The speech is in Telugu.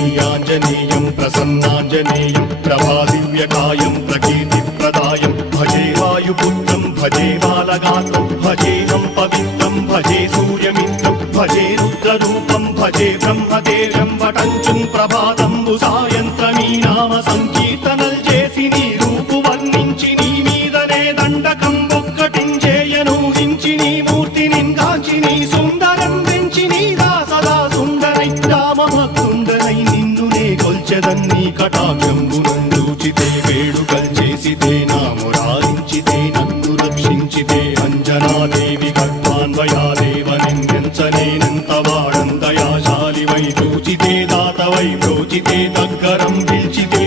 नमाम्याञ्जनेयं प्रसन्नाञ्जनेयं प्रभादिव्यकायं प्रकीर्तिप्रदायं भजे वायुपुत्रं भजे बालगात्रं भजेऽहं पवित्रं भजे सूर्यमित्रं भजे रुद्ररूपं भजे ब्रह्मदेव्यं वटञ्चुं प्रभाతంబు సాయంత్రమీ నామ సంకీర్తనల్ చేసి నీ రూపు వర్ణించి నీ మీదనే దండకం ఒక్కటించేయను హించి నీ మూర్తిని గాంచి నీ సుందరం పెంచి నీ దాసదా సుందరై రామభక్తుండనై నిన్నునే కొల్చెదన్ని కటాక్షంబునందూచితే వేడుకల్ చేసితే నా మురారించితే నన్ను రక్షించితే అంజనాదేవి గర్భాన్వయాదేవనిందించనేనంత వాడందయాశాలివై చూచితే దాతవై ప్రోచితే దగ్గరం పిలిచితే